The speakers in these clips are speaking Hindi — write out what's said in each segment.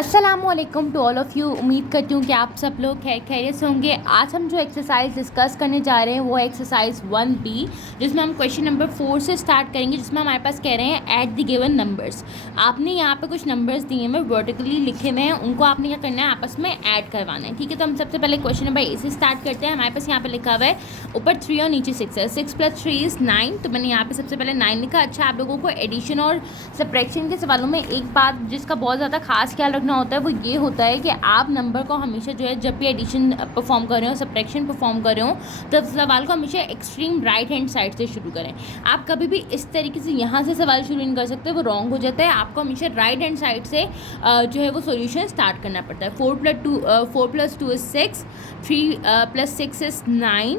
अस्सलामुअलैकुम टू ऑल ऑफ़ यू। उम्मीद करती हूँ कि आप सब लोग खैरियत से होंगे। आज हम जो एक्सरसाइज डिस्कस करने जा रहे हैं वो है एक्सरसाइज 1B, जिसमें हम क्वेश्चन नंबर 4 से स्टार्ट करेंगे, जिसमें हमारे पास कह रहे हैं ऐड द गिवन नंबर्स। आपने यहाँ पे कुछ नंबर्स दिए हैं, वर्टिकली लिखे हुए हैं, उनको आपने क्या करना है, आपस में ऐड करवाना है। ठीक है, तो हम सबसे पहले क्वेश्चन नंबर ए से स्टार्ट करते हैं। हमारे पास यहाँ पर लिखा हुआ है ऊपर 3 और नीचे 6 है। 6 + 3 = 9, तो मैंने यहाँ पर सबसे पहले 9 लिखा। अच्छा, आप लोगों को एडिशन और सब्ट्रैक्शन के सवालों में एक बात जिसका बहुत ज़्यादा खास ख्याल रखना होता है वो ये होता है कि आप नंबर को हमेशा जो है, जब भी एडिशन परफॉर्म कर रहे हो, सब्ट्रैक्शन परफॉर्म कर रहे हो, तो सवाल को हमेशा एक्सट्रीम राइट हैंड साइड से शुरू करें। आप कभी भी इस तरीके से यहाँ से सवाल शुरू नहीं कर सकते, वो रॉन्ग हो जाता है। आपको हमेशा राइट हैंड साइड से जो है वो सोल्यूशन स्टार्ट करना पड़ता है। 4 + 2 = 6, 3 + 6 = 9,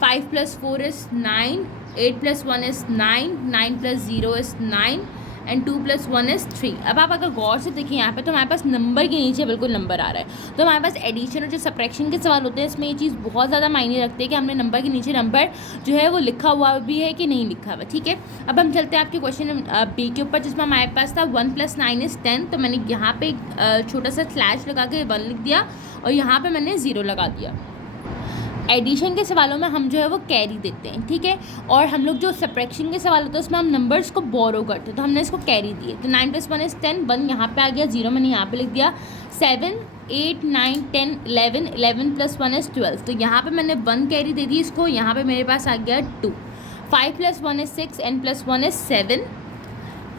5 + 4 = 9, 8 + 1 = 9, 9 + 0 = 9 एंड 2 + 1 = 3। अब आप अगर गौर से देखें यहाँ पे, तो हमारे पास नंबर के नीचे बिल्कुल नंबर आ रहा है। तो हमारे पास एडिशन और जो सब्ट्रैक्शन के सवाल होते हैं, इसमें ये चीज़ बहुत ज़्यादा मायने रखती है कि हमने नंबर के नीचे नंबर जो है वो लिखा हुआ भी है कि नहीं लिखा हुआ। ठीक है, अब हम चलते हैं आपके क्वेश्चन बी के ऊपर, जिसमें हमारे पास था 1 + 9 = 10। तो मैंने यहाँ पे छोटा सा स्लैश लगा के 1 लिख दिया और यहाँ पर मैंने 0 लगा दिया। एडिशन के सवालों में हम जो है वो कैरी देते हैं। ठीक है, और हम लोग जो सब्ट्रैक्शन के सवाल होते हैं उसमें हम नंबर्स को बोरो करते हैं, तो हमने इसको कैरी दिए। तो 9 + 1 = 10, 1 यहाँ पे आ गया, 0 मैंने यहाँ पे लिख दिया। 7, 8, 9, 10, 11, 11 + 1 = 12, तो यहाँ पे मैंने 1 कैरी दे दी इसको। यहाँ पे मेरे पास आ गया 2। 5 + 1 = 6, n + 1 = 7।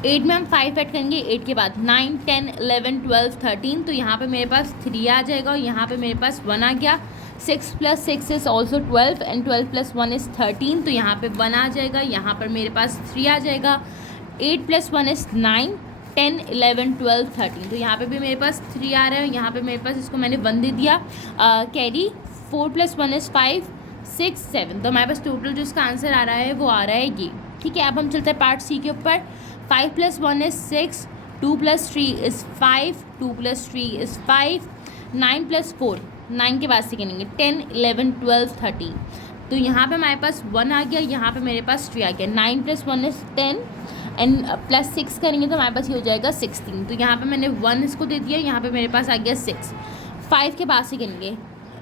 8 में हम 5 ऐड करेंगे, 8 के बाद 9, 10, 11, 12, 13, तो यहाँ पे मेरे पास 3 आ जाएगा और यहाँ पे मेरे पास 1 आ गया। 6 + 6 = also 12 एंड 12 + 1 = 13, तो यहाँ पे 1 आ जाएगा। यहाँ पर मेरे पास 3 आ जाएगा। 8 + 1 = 9, 10, 11, 12, 13, तो यहाँ पे भी मेरे पास 3 आ रहा है। यहाँ पे मेरे पास इसको मैंने 1 दे दिया कैरी। 4 + 1 = 5, 6, 7, तो हमारे पास टोटल जो इसका आंसर आ रहा है वो आ रहा है ये। ठीक है, अब हम चलते हैं पार्ट सी के ऊपर। 5 + 1 = 6, 2 + 3 = 5, 2 + 3 = 5, 9 + 4, 9 के बाद से गिनेंगे 10, 11, 12, 13, तो यहाँ पे हमारे पास 1 आ गया, यहाँ पे मेरे पास 3 आ गया। 9 + 1 = 10 एंड +6 करेंगे तो हमारे पास ये हो जाएगा 16, तो यहाँ पे मैंने 1 इसको दे दिया। यहाँ पे मेरे पास आ गया 6। 5 के बाद से गिनेंगे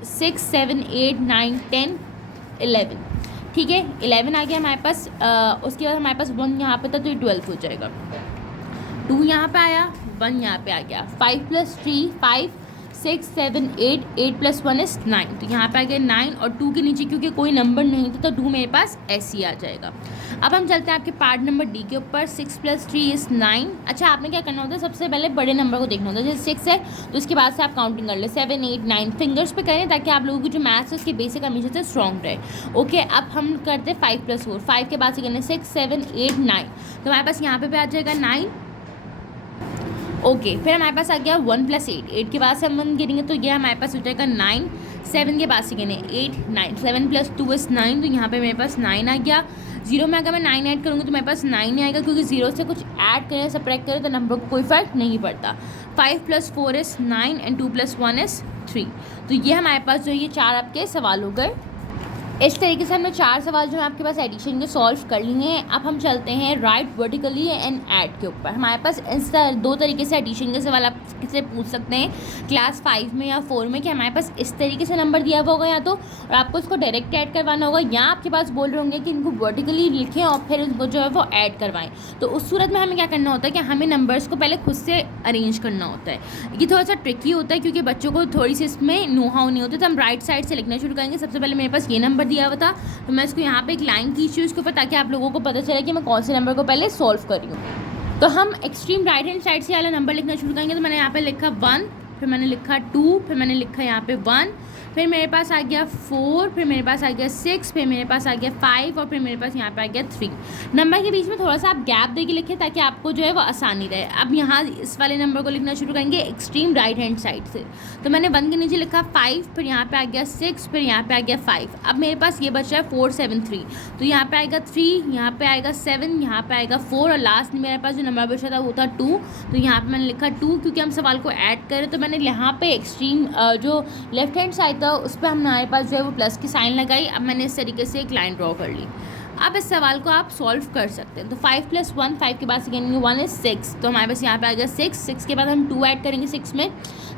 6, 7, 8, 9, 10, 11, ठीक है, 11 आ गया हमारे पास। उसके बाद हमारे पास 1 यहाँ पे था, तो ये 12 हो जाएगा। 2 यहाँ पे आया, 1 यहाँ पे आ गया। 5 + 3 = 5, 6, 7, 8, 8 + 1 = 9, तो यहाँ पे आ गया 9 और 2 के नीचे क्योंकि कोई नंबर नहीं था तो 2 मेरे पास ऐसे ही आ जाएगा। अब हम चलते हैं आपके पार्ट नंबर डी के ऊपर। 6 + 3 = 9। अच्छा, आपने क्या करना होता है, सबसे पहले बड़े नंबर को देखना होता है। जैसे 6 है तो इसके बाद से आप काउंटिंग कर ले, 7, 8, 9 फिंगर्स पे करें ताकि आप लोगों की जो मैथ्स है उसकी बेसिक हमेशा से स्ट्रॉन्ग रहे। ओके, अब हम करते हैं 5 + 4। 5 के बाद से करना 6, 7, 8, 9, तो हमारे पास यहाँ पे भी आ जाएगा 9। ओके, फिर हमारे पास आ गया 1 + 8। 8 के बाद से हम 1 गिनेंगे तो ये हमारे पास हो जाएगा 9। 7 के बाद से गिने 8, 9, 7 + 2 = 9, तो यहाँ पे मेरे पास 9 आ गया। 0 में अगर मैं 9 ऐड करूँगी तो मेरे पास 9 ही आएगा, क्योंकि 0 से कुछ ऐड करें सब्ट्रैक्ट करें तो नंबर को कोई फ़र्क नहीं पड़ता। 5 + 4 = 9 एंड 2 + 1 = 3, तो ये हमारे पास जो ये 4 आपके सवाल हो गए। इस तरीके से हमने 4 सवाल जो है आपके पास एडिशन के सॉल्व कर लिए हैं। अब हम चलते हैं राइट वर्टिकली एंड ऐड के ऊपर। हमारे पास इस 2 तरीके से एडिशन के सवाल आप किससे पूछ सकते हैं क्लास 5 में या 4 में, कि हमारे पास इस तरीके से नंबर दिया हुआ होगा या तो, और आपको इसको डायरेक्ट ऐड करवाना होगा, या आपके पास बोल रहे होंगे कि इनको वर्टिकली लिखें और फिर इनको जो है वो ऐड करवाएं। तो उस सूरत में हमें क्या करना होता है कि हमें नंबर्स को पहले खुद से अरेंज करना होता है। ये थोड़ा सा ट्रिकी होता है क्योंकि बच्चों को थोड़ी सी इसमें नो हाउ नहीं होती, तो हम राइट साइड से लिखना शुरू करेंगे। सबसे पहले मेरे पास ये नंबर दिया हुआ था, तो मैं इसको यहाँ पे एक लाइन खींची हूँ इसके ऊपर, ताकि आप लोगों को पता चले कि मैं कौन से नंबर को पहले सॉल्व कर रही हूँ। तो हम एक्सट्रीम राइट हैंड साइड से वाला नंबर लिखना शुरू करेंगे। तो मैंने यहाँ पे लिखा 1, फिर मैंने लिखा 2, फिर मैंने लिखा यहाँ पे 1, फिर मेरे पास आ गया 4, फिर मेरे पास आ गया 6, फिर मेरे पास आ गया 5 और फिर मेरे पास यहाँ पे आ गया 3। नंबर के बीच में थोड़ा सा आप गैप दे के लिखें ताकि आपको जो है वो आसानी रहे। अब यहाँ इस वाले नंबर को लिखना शुरू करेंगे एक्सट्रीम राइट हैंड साइड से। तो मैंने 1 के नीचे लिखा 5, फिर यहाँ पे आ गया 6, फिर यहाँ पे आ गया 5। अब मेरे पास ये बचा है 4, 7, 3, तो यहाँ पे आएगा 3, यहाँ पे आएगा 7, यहाँ पे आएगा 4 और लास्ट में मेरे पास जो नंबर बचा था वो था 2, तो यहाँ पे मैंने लिखा 2। क्योंकि हम सवाल को ऐड करें तो मैंने यहाँ पे एक्सट्रीम जो लेफ्ट हैंड साइड था उस पर हमारे पास जो है वो प्लस की साइन लगाई। अब मैंने इस तरीके से एक लाइन ड्रॉ कर ली। अब इस सवाल को आप सॉल्व कर सकते हैं। तो 5 + 1, 5 के बाद से करेंगे 1 is 6, तो हमारे पास यहाँ पे आ गया 6 के बाद हम 2 ऐड करेंगे 6 में,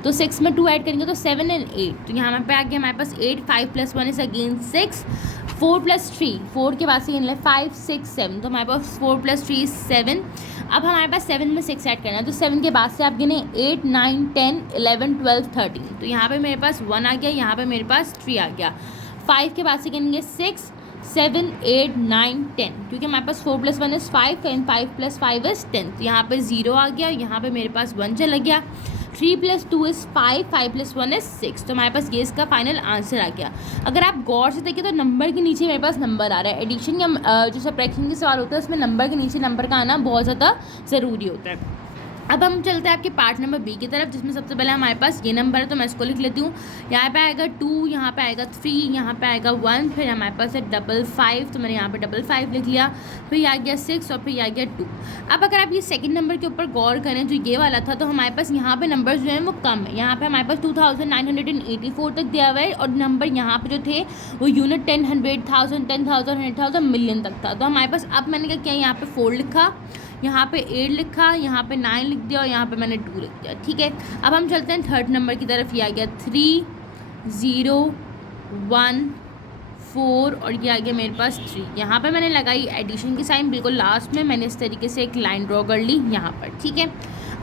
तो 6 में 2 ऐड करेंगे तो 7 and 8, तो यहाँ पे आ गया हमारे पास 8, 5 + 1 is again 6, 4 + 3, 4 के बाद से गिन ले 5, 6, 7, तो हमारे पास 4 + 3 is 7। अब हमारे पास 7 में 6 ऐड करना है, तो 7 के बाद से आप गिने 8, 9, 10, 11, 12, 13, तो यहाँ पे मेरे पास 1 आ गया, यहाँ पे मेरे पास 3 आ गया। 5 के बाद से गिनेंगे 6, 7, 8, 9, 10, क्योंकि हमारे पास 4 + 1 is 5 एंड 5 + 5 is 10, तो यहाँ पे 0 आ गया, यहाँ पे मेरे पास 1 चला गया। 3 + 2 is 5, 5 + 1 is 6, तो हमारे पास ये इसका फाइनल आंसर आ गया। अगर आप गौर से देखिए तो नंबर के नीचे मेरे पास नंबर आ रहा है। एडिशन या जो सब्ट्रैक्शन के सवाल होता है उसमें नंबर के नीचे नंबर का आना बहुत ज़्यादा ज़रूरी होता है। अब हम चलते हैं आपके पार्ट नंबर बी की तरफ, जिसमें सबसे पहले हमारे पास ये नंबर है, तो मैं इसको लिख लेती हूँ। यहाँ पे आएगा 2, यहाँ पे आएगा 3, यहाँ पे आएगा 1, फिर हमारे पास है 55, तो मैंने यहाँ पे 55 लिख लिया, फिर ये आ गया 6 और फिर ये आ गया 2। अब अगर आप ये सेकंड नंबर के ऊपर गौर करें जो ये वाला था, तो हमारे पास यहाँ पे नंबर जो है वो कम है। यहाँ पे हमारे पास 2984 तक दिया हुआ है और नंबर यहाँ पे जो थे वो यूनिट 10, 100,000, 10,000, 100,000, मिलियन तक था। तो हमारे पास अब मैंने क्या किया, यहाँ पे 4 लिखा, यहाँ पे 8 लिखा, यहाँ पे 9 लिख दिया और यहाँ पे मैंने 2 लिख दिया। ठीक है, अब हम चलते हैं थर्ड नंबर की तरफ। ये आ गया 3, 0, 1, 4 और ये आ गया मेरे पास 3। यहाँ पे मैंने लगाई एडिशन की साइन, बिल्कुल लास्ट में मैंने इस तरीके से एक लाइन ड्रॉ कर ली यहाँ पर। ठीक है,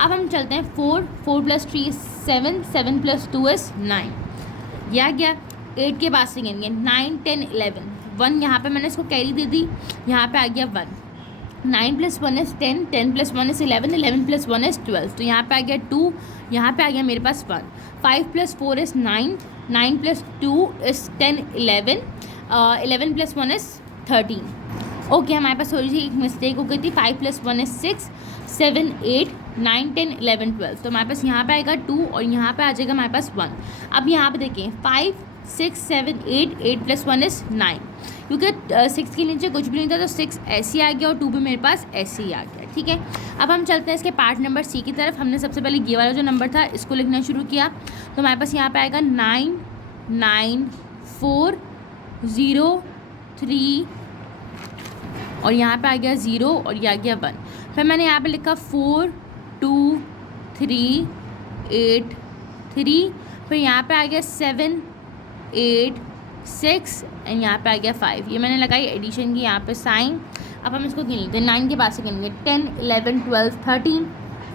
अब हम चलते हैं 4, 4 + 3 is 7, 7 + 2 is 9, ये आ गया। 8 के बाद से गिनेंगे 9, 10, 11, 1 यहाँ पे मैंने इसको कैरी दे दी, यहाँ पे आ गया 1। 9 + 1 is 10, 10 + 1 is 11, 11 + 1 is 12, तो यहाँ पे आ गया 2, यहाँ पे आ गया मेरे पास 1। 5 + 4 is 9, 9 + 2 is 10, 11, 11 + 1 is 13। ओके, हमारे पास थोड़ी सी एक मिस्टेक हो गई थी। 5 + 1 is 6, 7, 8, 9, 10, 11, 12, तो हमारे पास यहाँ पे आएगा 2 और यहाँ पे आ जाएगा हमारे पास 1। अब यहाँ पे देखें 5, 6, 7, 8, 8 + 1 is 9, क्योंकि 6 के नीचे कुछ भी नहीं था तो 6 ऐसे ही आ गया और 2 भी मेरे पास ऐसे ही आ गया। ठीक है, अब हम चलते हैं इसके पार्ट नंबर सी की तरफ। हमने सबसे पहले ये वाला जो नंबर था इसको लिखना शुरू किया, तो हमारे पास यहाँ पे आएगा 9, 9, 4, 0, 3 और यहाँ पे आ गया 0 और ये आ गया 1। फिर मैंने यहाँ पे लिखा 4, 2, 3, 8, 3, फिर यहाँ पे आ गया 7, 8, 6 एंड यहाँ पे आ गया 5। ये मैंने लगाई एडिशन की यहाँ पे साइन। अब हम इसको गिन लेते हैं। 9 के बाद से गिनेंगे 10, 11, 12, 13,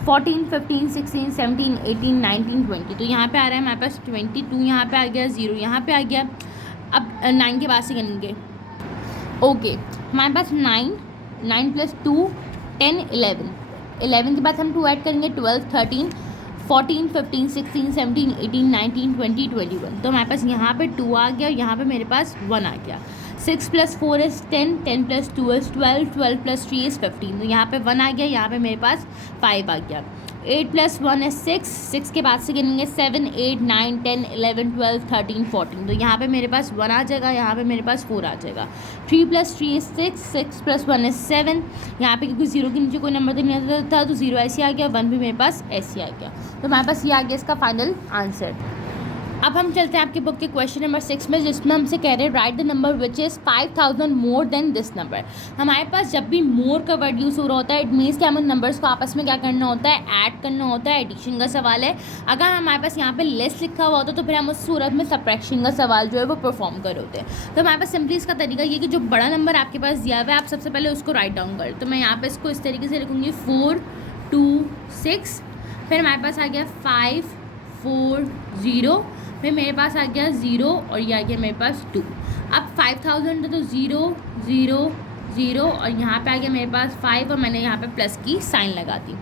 14, 15, 16, 17, 18, 19, 20, तो यहाँ पे आ रहा है हमारे पास 22, यहाँ पे आ गया 0, यहाँ पे आ गया। अब 9 के बाद से गिनेंगे। ओके, हमारे पास 9, 9 + 2, 10, 11, 11 के बाद हम 2 ऐड करेंगे 12, 13, 14, 15, 16, 17, 18, 19, 20, 21, तो हमारे पास यहाँ पे 2 आ गया और यहाँ पे मेरे पास 1 आ गया। 6 + 4 is 10, 10 + 2 is 12, 12 + 3 is 15, तो यहाँ पे 1 आ गया, यहाँ पे मेरे पास 5 आ गया। 8 + 1 is 6, 6 के बाद से गिनेंगे 7, 8, 9, 10, 11, 12, 13, 14, तो यहाँ पे मेरे पास 1 आ जाएगा, यहाँ पे मेरे पास 4 आ जाएगा। 3 + 3 is 6, 6 + 1 is 7, यहाँ पे क्योंकि 0 के नीचे कोई नंबर तो नहीं आता था तो 0 ऐसे आ गया, 1 भी मेरे पास ऐसे आ गया, तो हमारे पास ये आ गया इसका फाइनल आंसर। अब हम चलते हैं आपके बुक के क्वेश्चन नंबर 6 में, जिसमें हमसे कह रहे हैं right the number which is 5000 more than this number. हमारे पास जब भी मोर का वर्ड यूज़ हो रहा होता है इट मीन्स कि हमें नंबर्स को आपस में क्या करना होता है, ऐड करना होता है, एडिशन का सवाल है। अगर हमारे पास यहाँ पे लेस लिखा हुआ होता तो फिर हम उस सूरत में सब्ट्रैक्शन का सवाल जो है वो परफॉर्म कर होते हैं। तो हमारे पास सिंपली इसका तरीका ये कि जो बड़ा नंबर आपके पास दिया हुआ है आप सबसे पहले उसको राइट डाउन कर, तो मैं यहाँ पर इसको इस तरीके से लिखूँगी 4, 2, 6, फिर हमारे पास आ गया 5, 4, 0, फिर मेरे पास आ गया 0 और ये आ गया मेरे पास 2। अब 5000 था तो 0, 0, 0 और यहाँ पे आ गया मेरे पास 5 और मैंने यहाँ पे प्लस की साइन लगा दी।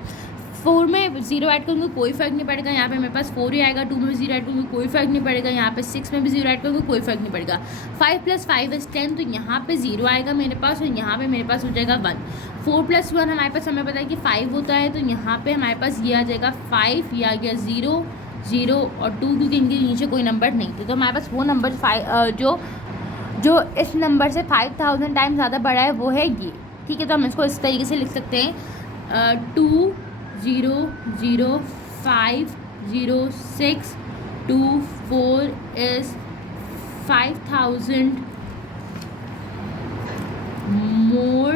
4 में 0 ऐड करूँगी कोई फ़र्क नहीं पड़ेगा, यहाँ पे मेरे पास 4 ही आएगा। 2 में भी 0 ऐड करूँगी कोई फ़र्क नहीं पड़ेगा, यहाँ पे 6 में भी 0 ऐड करूँगी कोई फ़र्क नहीं पड़ेगा। 5 + 5 is 10, तो यहाँ पे 0 आएगा मेरे पास और यहाँ पे मेरे पास हो जाएगा 1। 4 + 1 हमारे पास हमें पता है कि 5 होता है, तो यहाँ पे हमारे पास ये आ जाएगा 5, ये आ गया 0, 0 और 2, क्योंकि इनके नीचे कोई नंबर नहीं थे, तो हमारे पास वो नंबर जो इस नंबर से 5000 टाइम ज़्यादा बड़ा है वो है ये। ठीक है, तो हम इसको इस तरीके से लिख सकते हैं 2, 0, 0, 5, 0, 6, 2, 4 is 5000 मोर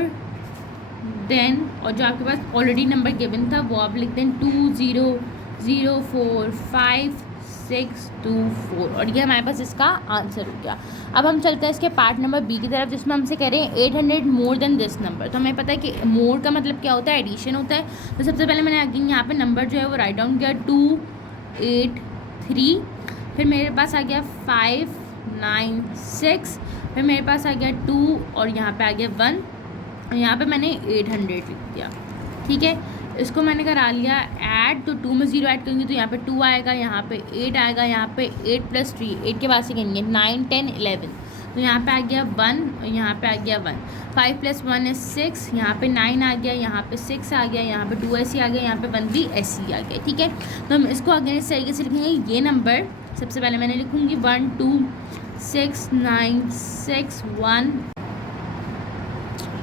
देन, और जो आपके पास ऑलरेडी नंबर गिवन था वो आप लिख दें 20045624, और ये हमारे पास इसका आंसर हो गया। अब हम चलते हैं इसके पार्ट नंबर बी की तरफ, जिसमें हमसे कह रहे हैं 800 मोर देन दिस नंबर। तो हमें पता है कि मोर का मतलब क्या होता है, एडिशन होता है। तो सबसे पहले मैंने अगेन यहाँ पे नंबर जो है वो राइट डाउन किया 283, फिर मेरे पास आ गया 596, फिर मेरे पास आ गया 2, और यहाँ पे आ गया 1, और यहाँ पे मैंने 800 लिख दिया। ठीक है, इसको मैंने करा लिया ऐड, तो 2 में 0 ऐड करेंगे तो यहाँ पे 2 आएगा, यहाँ पे 8 आएगा, यहाँ पे 8 + 3, 8 के बाद से करेंगे 9 10 11, तो यहाँ पे आ गया 1, और यहाँ पे आ गया 1, 5 + 1 = 6, यहाँ पे 9 आ गया, यहाँ पे 6 आ गया, यहाँ पे 2 ऐसे आ गया, यहाँ पे 1 भी ऐसे ही आ गया। ठीक है, तो हम इसको अगेन इस तरीके से लिखेंगे। ये नंबर सबसे पहले मैंने लिखूँगी 1 2 6 9 6 1।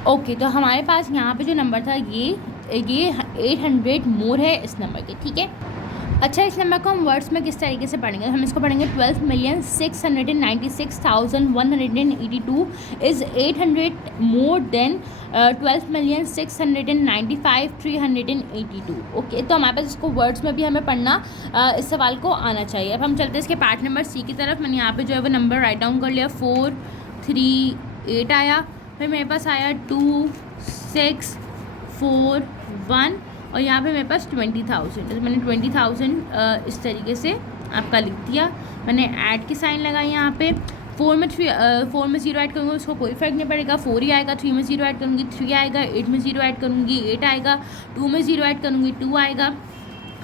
ओके, तो हमारे पास यहाँ पे जो नंबर था ये 800 मोर है इस नंबर के। ठीक है, अच्छा, इस नंबर को हम वर्ड्स में किस तरीके से पढ़ेंगे, हम इसको पढ़ेंगे 12,696,182 इज़ 800 मोर देन 12,695,382। ओके, तो हमारे पास इसको वर्ड्स में भी हमें पढ़ना इस सवाल को आना चाहिए। अब हम चलते हैं इसके पार्ट नंबर सी की तरफ। मैंने यहाँ पे जो है वो नंबर राइट डाउन कर लिया, 438 आया, फिर मेरे पास आया 2641, और यहाँ पे मेरे पास 20,000, तो मैंने 20,000 इस तरीके से आपका लिख दिया। मैंने ऐड की साइन लगाई यहाँ पे। 4 में 0 ऐड करूँगी उसको कोई फ़र्क नहीं पड़ेगा, 4 ही आएगा। 3 में 0 ऐड करूँगी 3 आएगा। 8 में 0 ऐड करूँगी 8 आएगा। 2 में 0 ऐड करूँगी 2 आएगा।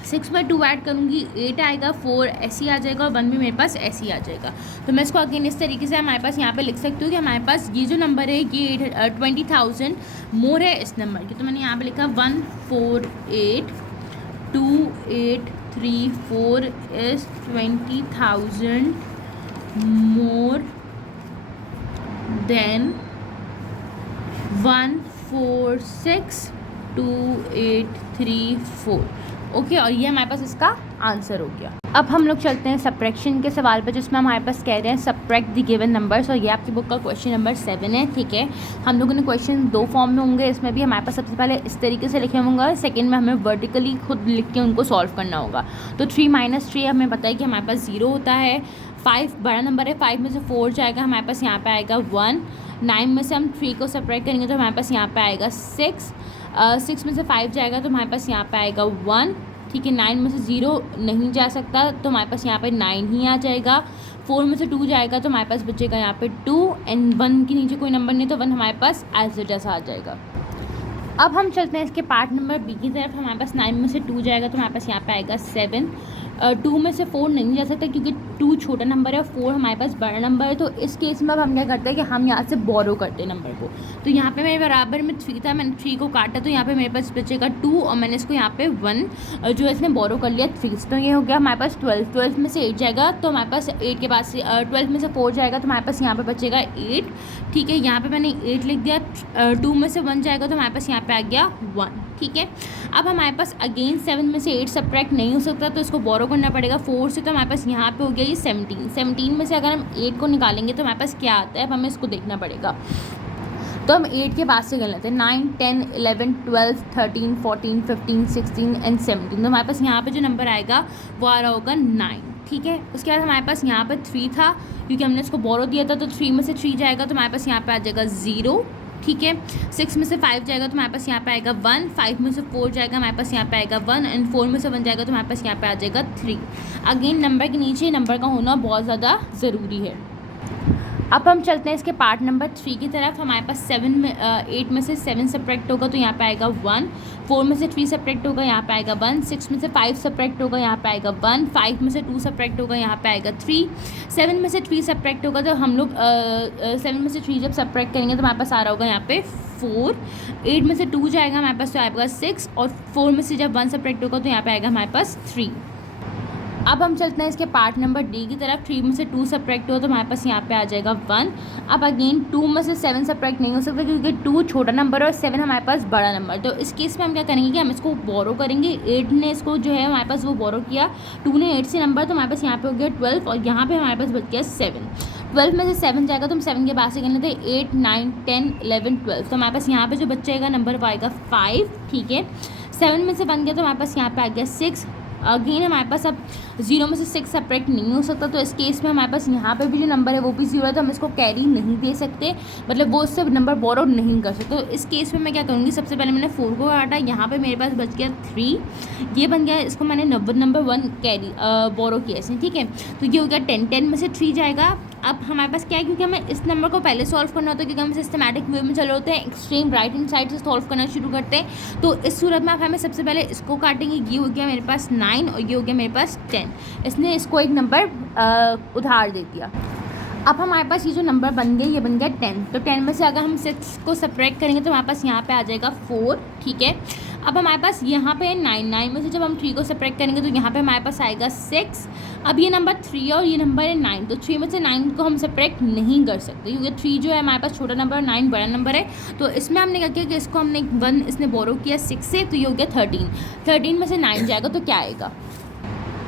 6 में 2 ऐड करूँगी 8 आएगा। 4 ऐसे ही आ जाएगा, और 1 भी मेरे पास ऐसे ही आ जाएगा। तो मैं इसको अगेन इस तरीके से हमारे पास यहाँ पे लिख सकती हूँ कि हमारे पास ये जो नंबर है ये 20,000 मोर है इस नंबर की। तो मैंने यहाँ पे लिखा 1482834 इज़ 20,000 मोर देन 1462834। ओके, और ये हमारे पास इसका आंसर हो गया। अब हम लोग चलते हैं सब्ट्रैक्शन के सवाल पर, जिसमें हमारे पास कह रहे हैं सब्ट्रैक्ट द गिवन नंबर्स, और ये आपकी बुक का क्वेश्चन नंबर 7 है। ठीक है, हम लोगों ने क्वेश्चन 2 फॉर्म में होंगे, इसमें भी हमारे पास सबसे पहले इस तरीके से लिखे होंगे, सेकंड में हमें वर्टिकली खुद लिख के उनको सॉल्व करना होगा। तो 3 - 3 हमें पता है कि हमारे पास 0 होता है। 5 बड़ा नंबर है, 5 में से 4 जाएगा, हमारे पास यहाँ पर आएगा 1। 9 में से हम 3 को सब्ट्रैक्ट करेंगे तो हमारे पास यहाँ पर आएगा 6। 6 में से 5 जाएगा तो हमारे पास यहाँ पर आएगा 1। ठीक है, 9 में से 0 नहीं जा सकता तो हमारे पास यहाँ पे 9 ही आ जाएगा। 4 में से 2 जाएगा तो हमारे पास बचेगा यहाँ पे 2, एंड 1 के नीचे कोई नंबर नहीं तो 1 हमारे पास एज इट इज आ जाएगा। अब हम चलते हैं इसके पार्ट नंबर बी की तरफ। हमारे पास 9 में से 2 जाएगा तो हमारे पास यहाँ पे आएगा 7। 2 में से 4 नहीं जा सकता क्योंकि 2 छोटा नंबर है, 4 हमारे पास बड़ा नंबर है। तो इस केस में अब हम क्या करते हैं कि हम यहाँ से बोरो करते हैं नंबर को। तो यहाँ पे मेरे बराबर में 3 था, मैंने 3 को काटा तो यहाँ पे मेरे पास बचेगा 2, और मैंने इसको यहाँ पे 1 जो है इसने बोरो कर लिया 3। तो ये हो गया हमारे पास 12। 12 में से 8 जाएगा तो हमारे पास 8 के पास से 12 में से 4 जाएगा तो हमारे पास यहाँ पे बचेगा 8। ठीक है, यहाँ पे मैंने 8 लिख दिया। 2 में से 1 जाएगा तो हमारे पास यहाँ पे आ गया 1। ठीक है, अब हमारे पास अगेन 7 में से 8 सब्ट्रैक्ट नहीं हो सकता तो इसको बोरो करना पड़ेगा 4 से। तो हमारे पास यहाँ पे हो गया ये 17। 17 में से अगर हम 8 को निकालेंगे तो हमारे पास क्या आता है, अब हमें इसको देखना पड़ेगा। तो हम 8 के बाद से कर लेते हैं 9 10 11 12 13 14 15 16 एंड 17। तो हमारे पास यहाँ पे जो नंबर आएगा वो आ रहा होगा 9। ठीक है, उसके बाद हमारे पास यहाँ पर 3 था क्योंकि हमने इसको बोरो दिया था, तो 3 में से 3 जाएगा तो हमारे पास यहाँ पे आ जाएगा 0। ठीक है, 6 में से 5 जाएगा तो हमारे पास यहाँ पे आएगा 1। 5 में से 4 जाएगा हमारे पास यहाँ पे आएगा 1, एंड 4 में से 1 जाएगा तो हमारे पास यहाँ पे आ जाएगा 3। अगेन नंबर के नीचे नंबर का होना बहुत ज़्यादा ज़रूरी है। अब हम चलते हैं इसके पार्ट नंबर 3 की तरफ। हमारे पास 8 में से 7 सब्ट्रैक्ट होगा तो यहाँ पे आएगा 1। 4 में से 3 सब्ट्रैक्ट होगा यहाँ पे आएगा 1। 6 में से 5 सब्ट्रैक्ट होगा यहाँ पे आएगा 1। 5 में से 2 सब्ट्रैक्ट होगा यहाँ पे आएगा 3। 7 में से 3 सब्ट्रैक्ट होगा तो हम लोग 7 में से 3 जब सब्ट्रैक्ट करेंगे तो हमारे पास आ रहा होगा यहाँ पे 4। 8 में से 2 जाएगा हमारे पास तो आएगा 6, और 4 में से जब 1 सब्ट्रैक्ट होगा तो यहाँ पे आएगा हमारे पास 3। अब हम चलते हैं इसके पार्ट नंबर डी की तरफ। 3 में से 2 सब्ट्रैक्ट हो तो हमारे पास यहाँ पे आ जाएगा 1। अब अगेन 2 में से 7 सब्ट्रैक्ट नहीं हो सकता क्योंकि 2 छोटा नंबर है और 7 हमारे पास बड़ा नंबर। तो इस केस में हम क्या करेंगे कि हम इसको बोरो करेंगे। 8 ने इसको जो है हमारे पास वो बोरो किया, 2 ने 8 से नंबर, तो हमारे पास यहाँ पे हो गया 12, और यहाँ पे हमारे पास बच गया 7। 12 में से 7 जाएगा तो हम 7 के बाद से गिन लेते हैं 8 9 10 11 12। तो हमारे पास यहाँ पे जो बचेगा नंबर वो आएगा 5, ठीक है। 7 में से 1 गया तो हमारे पास यहाँ पे आ गया 6। अगेन हमारे पास अब 0 में से 6 सेपरेट नहीं हो सकता, तो इस केस में हमारे पास यहाँ पे भी जो नंबर है वो भी 0 है, तो हम इसको कैरी नहीं दे सकते, मतलब वो उससे नंबर बोरो नहीं कर सकते। तो इस केस में मैं क्या करूँगी, सबसे पहले मैंने 4 को काटा, यहाँ पे मेरे पास बच गया 3, ये बन गया, इसको मैंने नंबर 1 कैरी बोरो किया इसमें, ठीक है। तो ये हो गया 10, 10 में से 3 जाएगा। अब हमारे पास क्या है, क्योंकि हमें इस नंबर को पहले सॉल्व करना होता है, क्योंकि हम सिस्टमैटिक वे में चल रहे होते हैं, एक्सट्रीम राइट हैंड साइड से सॉल्व करना शुरू करते हैं। तो इस सूरत में आप हमें सबसे पहले इसको काटेंगे, ये हो गया मेरे पास 9 और ये हो गया मेरे पास 10। इसने इसको एक नंबर उधार दे दिया। अब हमारे पास ये जो नंबर बन गया, ये बन गया 10। तो 10 में से अगर हम 6 को सब्ट्रैक्ट करेंगे तो हमारे पास यहाँ पे आ जाएगा 4, ठीक है। अब हमारे पास यहाँ पे 9 में से जब हम 3 को सब्ट्रैक्ट करेंगे तो यहाँ पे हमारे पास आएगा 6। अब ये नंबर 3 और ये नंबर है 9, तो 3 में से 9 को हम सब्ट्रैक्ट नहीं कर सकते, क्योंकि 3 जो है हमारे पास छोटा नंबर और 9 बड़ा नंबर है। तो इसमें हमने क्या किया कि इसको हमने 1 इसने बोरो किया 6 से, तो ये हो गया 13। 13 में से 9 जाएगा तो क्या आएगा।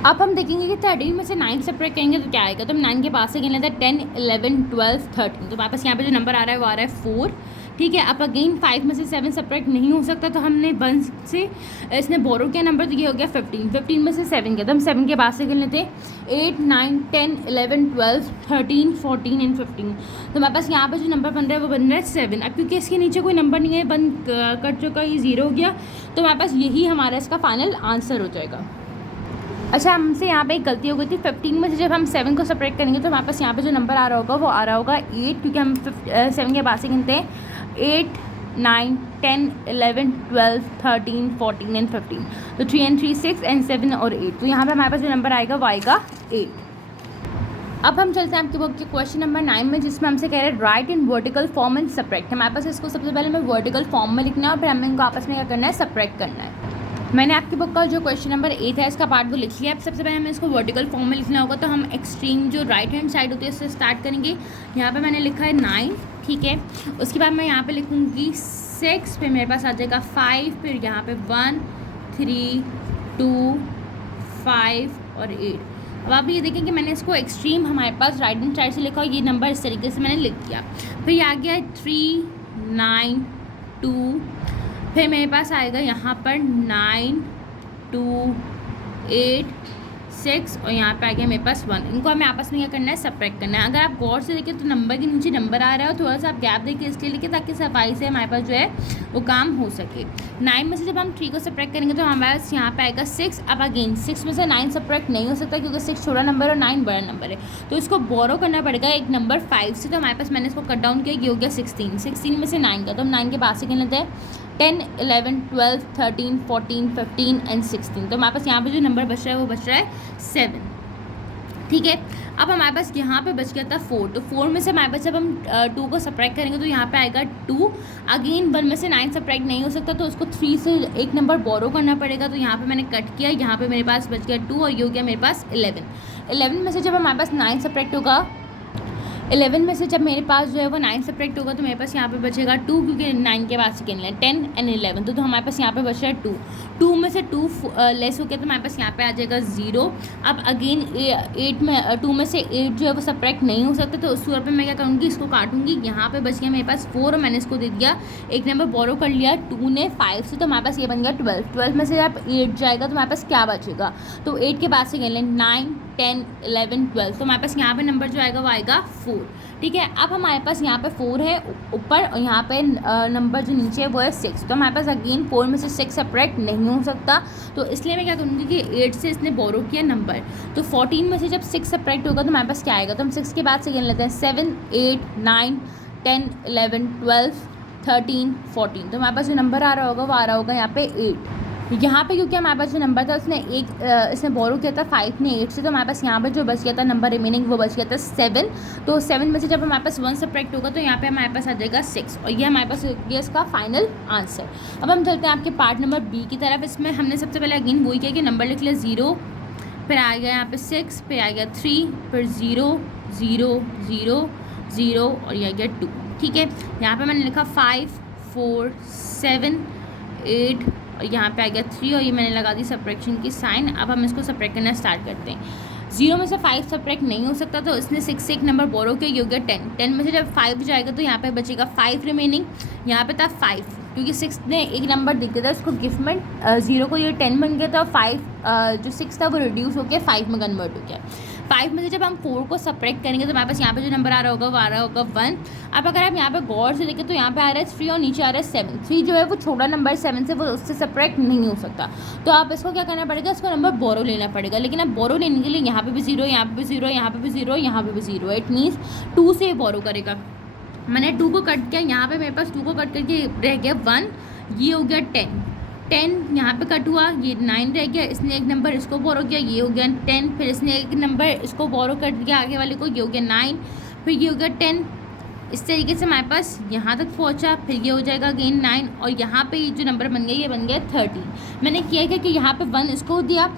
अब हम देखेंगे कि 13 में से 9 सेपरेट करेंगे तो क्या आएगा। तो हम 9 के पास से गिन लेते हैं 10 11 12 13। तो हमारे पास यहाँ पे जो नंबर आ रहा है वो आ रहा है 4, ठीक है। अब अगेन 5 में से 7 सेपरेट नहीं हो सकता, तो हमने 1 से इसने बोरो किया नंबर, तो ये हो गया 15। 15 में से 7 गया तो हम 7 के बाद से गिन लेते हैं 8 9 10 11 12 13 14 एंड 15। तो हमारे पास यहाँ पर जो नंबर बन रहा है वो बन रहा है 7। अब क्योंकि इसके नीचे कोई नंबर नहीं है, बंद कर चुका, ये 0 हो गया, तो हमारे पास यही हमारा इसका फाइनल आंसर हो जाएगा। अच्छा, हमसे यहाँ पे एक गलती हो गई थी। 15 में से जब हम 7 को सेपरेट करेंगे तो हमारे पास यहाँ पे जो नंबर आ रहा होगा वो आ रहा होगा 8, क्योंकि हम 7 के बाद से गिनते हैं 8 9 10 11 12 13 14 एंड 15। तो 3 and 3 6 and 7 और 8। तो यहाँ पे हमारे पास जो नंबर आएगा वो आएगा 8। अब हम चलते हैं आपके बुक के क्वेश्चन नंबर 9 में, जिसमें हमसे कह रहे हैं right in vertical form and subtract. हमारे पास इसको सबसे पहले हमें वर्टिकल फॉर्म में लिखना है और फिर हमें इनको आपस में क्या करना है, सब्ट्रैक्ट करना है। मैंने आपकी बुक का जो क्वेश्चन नंबर 8 है इसका पार्ट वो लिख लिया है। अब सबसे पहले हमें इसको वर्टिकल फॉर्म में लिखना होगा, तो हम एक्सट्रीम जो राइट हैंड साइड होती है उससे स्टार्ट करेंगे। यहाँ पे मैंने लिखा है 9, ठीक है। उसके बाद मैं यहाँ पे लिखूँगी 6, फिर मेरे पास आ जाएगा 5, फिर यहाँ पे 1 3 2 5 और 8। अब आप ये देखें कि मैंने इसको एक्सट्रीम हमारे पास राइट हैंड साइड से लिखा और ये नंबर इस तरीके से मैंने लिख दिया। फिर ये आ गया है 3 9 2, फिर मेरे पास आएगा यहाँ पर 9 2 8 6 और यहाँ पे आ गया मेरे पास 1। इनको हमें आपस में क्या करना है, सब्ट्रैक्ट करना है। अगर आप गौर से देखें तो नंबर के नीचे नंबर आ रहा है और थोड़ा सा आप गैप देखिए इसलिए लिखे ताकि सफाई से हमारे पास जो है वो काम हो सके। 9 में से जब हम 3 को सब्ट्रैक्ट करेंगे तो हमारे पास यहाँ पे आएगा 6। अब अगेन 6 में से 9 सब्ट्रैक्ट नहीं हो सकता, क्योंकि 6 छोटा नंबर और 9 बड़ा नंबर है, तो इसको बोरो करना पड़ेगा एक नंबर 5 से। तो हमारे पास मैंने इसको कट डाउन किया, ये हो गया 16। 16 में से 9 का, तो हम 9 के बाद से गिन लेते हैं 10 11 12 13 14 15 एंड 16। तो हमारे पास यहाँ पे जो नंबर बच रहा है वो बच रहा है 7, ठीक है। अब हमारे पास यहाँ पे बच गया था 4, तो 4 में से हमारे पास जब हम 2 को सब्ट्रैक्ट करेंगे तो यहाँ पे आएगा 2। अगेन 1 में से 9 सब्ट्रैक्ट नहीं हो सकता, तो उसको 3 से एक नंबर बोरो करना पड़ेगा। तो यहाँ पे मैंने कट किया, यहाँ पे मेरे पास बच गया 2 और ये हो गया मेरे पास 11। 11 में से जब हमारे पास 9 सब्ट्रैक्ट होगा, 11 में से जब मेरे पास जो है वो 9 सब्ट्रैक्ट होगा तो मेरे पास यहाँ पे बचेगा 2, क्योंकि 9 के बाद से गिन लें 10 एंड 11। तो हमारे पास यहाँ पे बच रहा है 2। 2 में से 2 लेस हो गया तो हमारे पास यहाँ पे आ जाएगा 0। अब अगेन 8 में 2 में से 8 जो है वो सब्ट्रैक्ट नहीं हो सकता, तो उस सूरत पे मैं क्या करूँगी, इसको काटूंगी। यहाँ पे बच गया मेरे पास 4 और मैंने इसको दे दिया एक नंबर बोरो कर लिया 2 ने 5 से, तो हमारे पास ये बन गया 12। 12 में से जब 8 जाएगा तो हमारे पास क्या बचेगा, तो 8 के बाद से गिन लें 9 10 11 12। तो हमारे पास यहाँ पे नंबर जो आएगा वो आएगा 4, ठीक है। अब हमारे पास यहाँ पे 4 है ऊपर और यहाँ पे नंबर जो नीचे है वो है 6। तो हमारे पास अगेन 4 में से 6 सेपरेट नहीं हो सकता, तो इसलिए मैं क्या करूँगी कि 8 से इसने बोरो किया नंबर। तो 14 में से जब 6 सेपरेट होगा तो हमारे पास क्या आएगा, तो हम 6 के बाद से गिन लेते हैं 7 8 9 10 11 12 13 14। तो हमारे पास जो नंबर आ रहा होगा वो आ रहा होगा यहाँ पे 8। यहाँ पे क्योंकि हमारे पास जो नंबर था इसने बोरो किया था 5 ने 8 से, तो हमारे पास यहाँ पे जो बच गया था नंबर रिमेनिंग वो बच गया था 7। तो 7 में से जब हमारे पास 1 सब्ट्रैक्ट होगा तो यहाँ पे हमारे पास आ जाएगा 6 और ये हमारे पास ये इसका फाइनल आंसर। अब हम चलते हैं आपके पार्ट नंबर बी की तरफ। इसमें हमने सबसे पहले अगेन वही किया कि नंबर लिख लिया 0, फिर आ गया यहाँ पे 6, फिर आ गया 3, फिर 0 0 0 0 और ये आ गया 2, ठीक है। यहाँ पर मैंने लिखा 5 4 7 8 और यहाँ पे आ गया 3 और ये मैंने लगा दी सब्ट्रैक्शन की साइन। अब हम इसको सब्ट्रैक्ट करना स्टार्ट करते हैं। 0 में से 5 सब्ट्रैक्ट नहीं हो सकता, तो इसने 6 से एक नंबर बोरो किया, ये हो गया 10। 10 में से जब 5 जाएगा तो यहाँ पे बचेगा 5 रिमेनिंग, यहाँ पे था 5, क्योंकि 6 ने एक नंबर दिख गया था उसको गिफ्ट में, 0 को ये 10 बन गया था, 5 जो 6 था वो रिड्यूस होकर 5 में कन्वर्ट हो गया। 5 में से जब हम 4 को सब्ट्रैक्ट करेंगे तो हमारे पास यहाँ पे जो नंबर आ रहा होगा वो आ रहा होगा 1। अब अगर आप यहाँ पे गौर से देखें तो यहाँ पे आ रहा है 3 और नीचे आ रहा है 7। 3 जो है वो छोटा नंबर 7 से, वो उससे सब्ट्रैक्ट नहीं हो सकता, तो आप इसको क्या करना पड़ेगा, इसको नंबर बोरो लेना पड़ेगा। लेकिन अब बोरो लेने के लिए यहाँ पे भी 0, यहाँ पे भी 0, यहाँ पे भी 0, यहाँ पे भी 0, इट मीन्स 2 से बोरो करेगा। मैंने 2 को कट किया, यहाँ पे मेरे पास 2 को कट करके रह गया 1, ये हो गया 10। 10 यहाँ पे कट हुआ, ये 9 रह गया, इसने एक नंबर इसको बोरो किया, ये हो गया 10, फिर इसने एक नंबर इसको बोरो कर दिया आगे वाले को, ये हो गया 9, फिर ये हो गया 10। इस तरीके से हमारे पास यहाँ तक पहुँचा, फिर ये हो जाएगा अगेन 9, और यहाँ पे जो नंबर बन गया ये बन गया 13। मैंने किया क्या कि यहाँ पे 1 इसको दिया,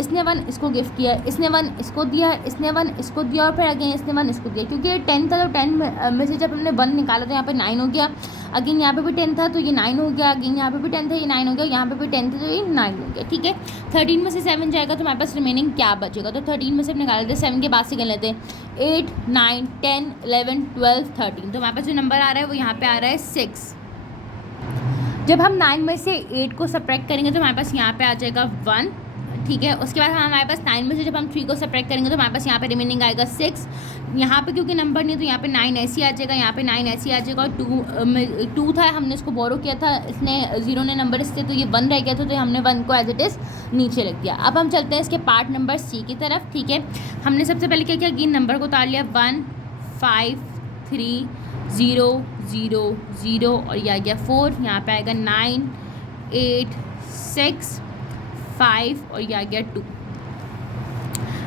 इसने 1 इसको गिफ्ट किया, इसने 1 इसको दिया, इसने 1 इसको दिया, और फिर अगेन इसने 1 इसको दिया, क्योंकि ये 10 था तो 10 में से जब हमने 1 निकाला तो यहाँ पे 9 हो गया। अगेन यहाँ पे भी 10 था तो ये 9 हो गया, अगेन यहाँ पे भी 10 था ये 9 हो गया, यहाँ पे भी 10 था तो ये 9 हो गया। ठीक है, 13 में से 7 जाएगा तो हमारे पास रिमेनिंग क्या बचेगा, तो 13 में से निकाल लेते हैं, 7 के बाद से कर लेते हैं 8, 9, 10, 11, 12, 13। तो हमारे पास जो नंबर आ रहा है वो यहाँ पे आ रहा है 6। जब हम 9 में से 8 को सब्ट्रैक्ट करेंगे तो हमारे पास यहाँ पे आ जाएगा 1। ठीक है, उसके बाद हमारे पास 9 में से जब हम 3 को सब्ट्रैक्ट करेंगे तो हमारे पास यहाँ पे रिमेनिंग आएगा 6। यहाँ पे क्योंकि नंबर नहीं है तो यहाँ पे 9 ऐसे आ जाएगा, यहाँ पे 9 ऐसे आ जाएगा, और 2 था, हमने इसको बोरो किया था, इसने 0 ने नंबर इससे, तो ये 1 रह गया था, तो हमने 1 को एज इट इज़ नीचे रख दिया। अब हम चलते हैं इसके पार्ट नंबर सी की तरफ। ठीक है, हमने सबसे पहले क्या किया कि नंबर को उतार लिया 1, 5, 3, 0, 0, 0, और यह आ गया 4, यहाँ पे आएगा 9, 8, 6, 5, और यह आ गया 2।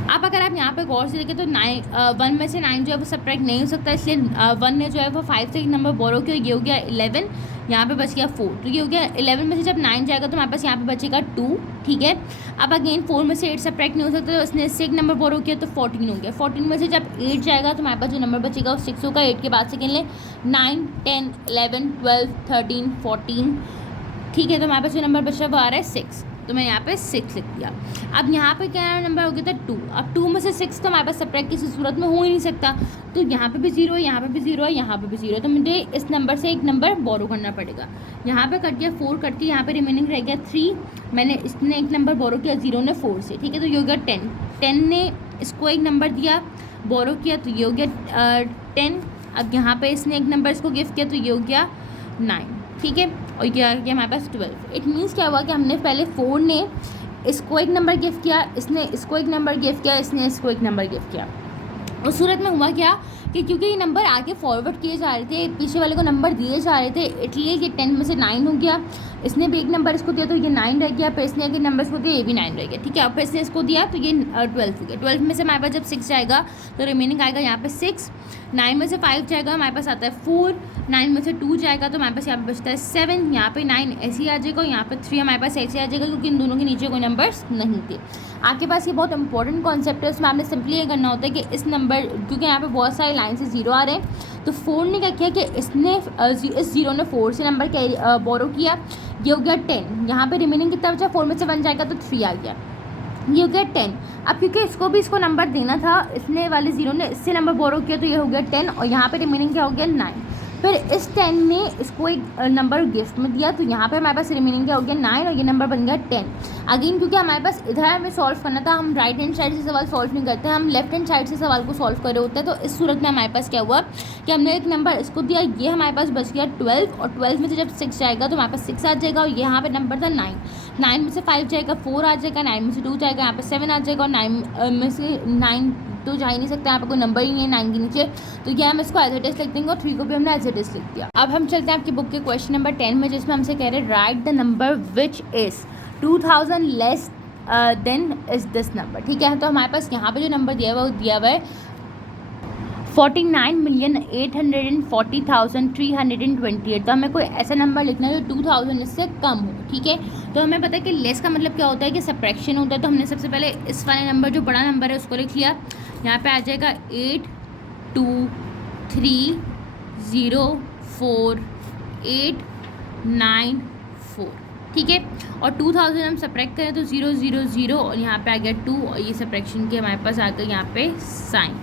अब अगर आप यहाँ पे गौर से देखें तो 1 में से 9 जो है वो सब्ट्रैक्ट नहीं हो सकता, इसलिए 1 ने जो है वो 5 से एक नंबर बोरो किया, ये हो गया 11, यहाँ पे बच गया 4, तो ये हो गया 11 में से जब 9 जाएगा तो हमारे पास यहाँ पे बचेगा 2। ठीक है, अब अगेन 4 में से 8 सब्ट्रैक्ट नहीं हो सकता, तो उसने इससे एक नंबर बोरो किया तो 14 हो गया। 14 में से जब 8 जाएगा तो हमारे पास जो नंबर बचेगा वो 6 होगा। 8 के बाद से गिन लें 9, 10, 11, 12, 13, 14। ठीक है, तो हमारे पास जो नंबर बच रहा है वो आ रहा है 6, तो मैंने यहाँ पे 6 लिख दिया। अब यहाँ पे क्या नंबर हो गया था 2। अब 2 में से 6 तो हमारे पास सब्ट्रैक्ट किसी सूरत में हो ही नहीं सकता, तो यहाँ पे भी 0 है, यहाँ पे भी 0 है, यहाँ पे भी 0 है, तो मुझे इस नंबर से एक नंबर बोरो करना पड़ेगा। यहाँ पे कट गया 4, कट के यहाँ पे रिमेनिंग रह गया 3, मैंने इसने एक नंबर बोरो किया 0 ने 4 से। ठीक है, तो ये हो गया 10। 10 ने इसको एक नंबर दिया, बोरो किया, तो ये हो गया 10। अब यहाँ पर इसने एक नंबर इसको गिफ्ट किया तो ये हो गया 9। ठीक है, और ये आ गया हमारे पास 12। इट मीन्स क्या हुआ कि हमने पहले 4 ने इसको एक नंबर गिफ्ट किया, इसने इसको एक नंबर गिफ्ट किया, इसने इसको एक नंबर गिफ्ट किया। उस सूरत में हुआ क्या कि क्योंकि ये नंबर आगे फॉरवर्ड किए जा रहे थे, पीछे वाले को नंबर दिए जा रहे थे, इसलिए ये 10 में से 9 हो गया। इसने भी एक नंबर इसको दिया तो ये 9 रह गया, फिर इसने एक नंबर इसको दिया, ये भी 9 रह गया। ठीक है, अब फिर इसने इसको दिया तो ये 12 हो गया। 12 में से हमारे पास जब 6 जाएगा तो रिमेनिंग आएगा यहाँ पे 6। 9 में से 5 जाएगा हमारे पास आता है 4। 9 में से 2 जाएगा तो हमारे पास यहाँ पे बचता है 7। यहाँ पे 9 ऐसे ही आ जाएगा, यहाँ पे 3 हमारे पास ऐसे आ जाएगा, क्योंकि इन दोनों के नीचे कोई नंबर्स नहीं थे। आपके पास ये बहुत इंपॉर्टेंट कॉन्सेप्ट है, उसमें आपने सिंपली ये करना होता है कि इस नंबर, क्योंकि यहाँ पे बहुत सारे लाइन से 0 आ रहे हैं, तो 4 ने क्या किया कि इसने इस 0 ने 4 से नंबर बोरो किया, ये हो गया 10। यहाँ पे रिमेनिंग कितना बचा, 4 में से 1 जाएगा तो 3 आ गया, ये हो गया 10। अब क्योंकि इसको भी इसको नंबर देना था, इसने वाले 0 ने इससे नंबर बोरो किया तो ये हो गया 10, और यहाँ पे रिमेनिंग क्या हो गया 9। फिर इस 10 ने इसको एक नंबर गिफ्ट में दिया तो यहाँ पे हमारे पास रिमेनिंग क्या हो गया 9, और ये नंबर बन गया 10। अगेन क्योंकि हमारे पास इधर हमें सॉल्व करना था, हम राइट हैंड साइड से सवाल सॉल्व नहीं करते, हम लेफ्ट हैंड साइड से सवाल को सॉल्व कर रहे होते हैं। तो इस सूरत में हमारे पास क्या हुआ कि हमने एक नंबर इसको दिया, ये हमारे पास बच गया 12, और 12 में से जब 6 जाएगा तो हमारे पास 6 आ जाएगा, और यहाँ पे नंबर था 9। 9 में से 5 जाएगा 4 आ जाएगा, 9 में से 2 जाएगा यहाँ पे 7 आ जाएगा, और 9 में से 9 तो जा ही नहीं सकता, यहाँ पे कोई नंबर ही नहीं है 9 के नीचे, तो ये हम इसको एज इट इज लिख देंगे, और 3 को भी हमने एज इट इज लिख दिया। अब हम चलते हैं आपकी बुक के क्वेश्चन नंबर 10 में, जिसमें हमसे कह रहे हैं right the number which is 2000 less than is this number. ठीक है, तो हमारे पास यहाँ पे जो नंबर दिया हुआ है वो दिया हुआ है 49,840,328। तो हमें कोई ऐसा नंबर लिखना है जो 2000 इससे कम हो। ठीक है, तो हमें पता है कि लेस का मतलब क्या होता है कि सब्ट्रैक्शन होता है, तो हमने सबसे पहले इस वाले नंबर जो बड़ा नंबर है उसको लिख लिया। यहाँ पे आ जाएगा 82304894। ठीक है। और 2000 हम सब्ट्रैक्ट करें तो 0 0 0 और यहाँ पे आ गया 2 और ये सब्ट्रैक्शन के हमारे पास आ गया यहाँ पे साइन।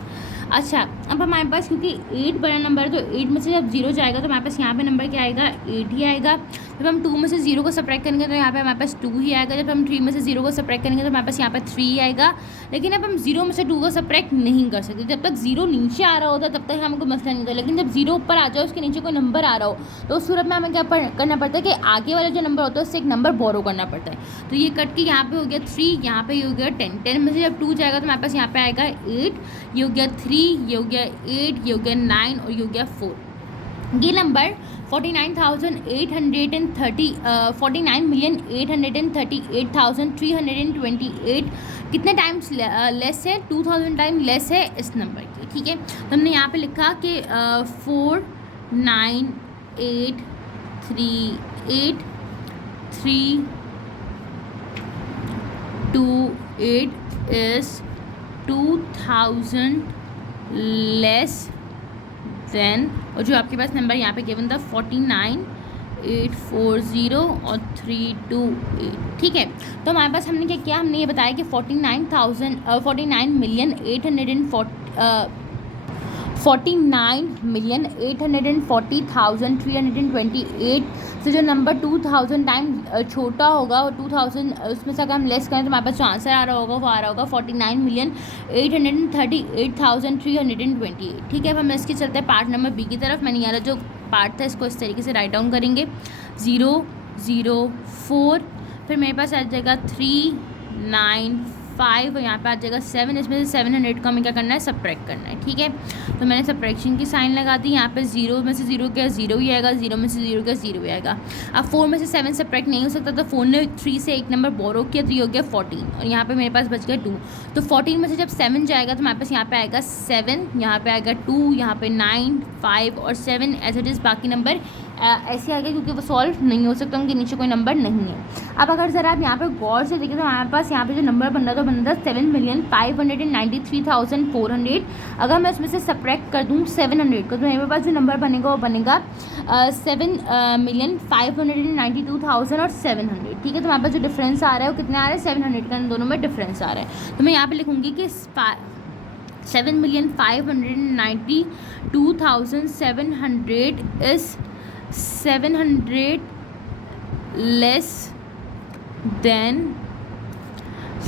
अच्छा, अब हमारे पास क्योंकि 8 बड़ा नंबर है तो 8 में से जब 0 जाएगा तो हमारे पास यहाँ पे नंबर क्या आएगा, 8 ही आएगा। जब हम 2 में से 0 को सब्ट्रैक्ट करेंगे तो यहाँ पे हमारे पास 2 ही आएगा। जब हम 3 में से 0 को सब्ट्रैक्ट करेंगे तो हमारे पास यहाँ पे 3 आएगा। लेकिन अब हम 0 में से 2 को सब्ट्रैक्ट नहीं कर सकते। जब तक 0 नीचे आ रहा होता है तब तक हमको मसला नहीं होता, लेकिन जब 0 ऊपर आ जाए उसके नीचे कोई नंबर आ रहा हो तो उस सूरत में हमें क्या करना पड़ता है कि आगे वाला जो नंबर होता है उससे एक नंबर बोरो करना पड़ता है। तो ये कट के यहाँ पे हो गया 3, यहाँ पे ये हो गया 10। 10 में से जब 2 जाएगा तो हमारे पास यहाँ पे आएगा 8, ये हो गया 3, ये हो गया 8, ये हो गया 9 और ये हो गया 4। ये नंबर 49,838,328 कितने टाइम्स लेस है, 2000 टाइम लेस है इस नंबर की। ठीक है, तो हमने यहाँ पे लिखा कि 49,838,328 is 2000 लेस देन, और जो आपके पास नंबर यहाँ पे गिवन था 49,840 और 328। ठीक है, तो हमारे पास हमने क्या किया, हमने ये बताया कि 49,840,328 से जो नंबर 2000 टाइम छोटा होगा और 2000 उसमें से अगर हम लेस करें तो हमारे पास जो आंसर आ रहा होगा वो आ रहा होगा 49,838,328। ठीक है, अब हम इसके चलते हैं पार्ट नंबर बी की तरफ। मैंने यहाँ जो पार्ट था इसको इस तरीके से राइट डाउन करेंगे, 0 0 4, फिर मेरे पास आ जाएगा 3 9 5 और यहाँ पे आ जाएगा 7। इसमें से 700 को हमें क्या करना है, सब्ट्रैक्ट करना है। ठीक है, तो मैंने सब्ट्रैक्शन की साइन लगा दी। यहाँ पे 0 में से 0 क्या 0 ही आएगा, 0 में से 0 क्या 0 ही आएगा। अब 4 में से 7 सब्ट्रैक्ट नहीं हो सकता तो 4 ने 3 से एक नंबर बोरो किया तो ये हो गया 14 और यहाँ पे मेरे पास बच गया 2। तो 14 में से जब 7 जाएगा तो हमारे पास यहाँ पे आएगा 7, यहाँ पे आएगा 2, यहाँ पे 9 5 और 7 एज इट इज़। बाकी नंबर ऐसे आ गए क्योंकि वो सॉल्व नहीं हो सकता, उनके नीचे कोई नंबर नहीं है। अब अगर ज़रा आप यहाँ पे गौर से देखें तो हमारे पास यहाँ पे जो नंबर बन रहा था 7,593,400। अगर मैं उसमें से सब्ट्रैक्ट कर दूँ 700 को तो मेरे पास जो नंबर बनेगा वो बनेगा 7,592,000 और 700। ठीक है, तो हमारे पास जो डिफरेंस आ रहा है वो कितना आ रहा है, 700 का इन दोनों में डिफरेंस आ रहा है। तो मैं यहाँ पे लिखूँगी कि 7,592,700 इज़ 700 लेस देन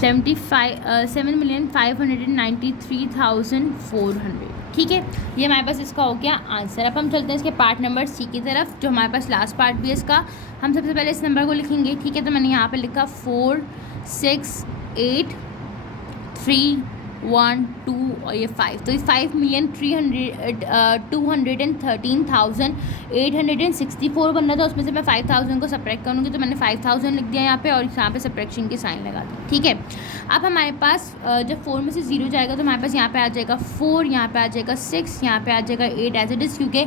7,593,400। ठीक है, ये हमारे पास इसका हो गया आंसर। अब हम चलते हैं इसके पार्ट नंबर सी की तरफ, जो हमारे पास लास्ट पार्ट भी है इसका। हम सबसे पहले इस नंबर को लिखेंगे। ठीक है, तो मैंने यहाँ पे लिखा 4 6 8 3 1 2 और ये 5। तो ये 5,213,864 बन रहा था, उसमें से मैं 5,000 को सब्ट्रैक्ट करूँगी तो मैंने 5,000 लिख दिया यहाँ पे और यहाँ पे सब्ट्रैक्शन की साइन लगा दी। ठीक है, अब हमारे पास जब 4 में से 0 जाएगा तो हमारे पास यहाँ पे आ जाएगा 4, यहाँ पे आ जाएगा 6, यहाँ पे आ जाएगा 8 एज इट इज़, क्योंकि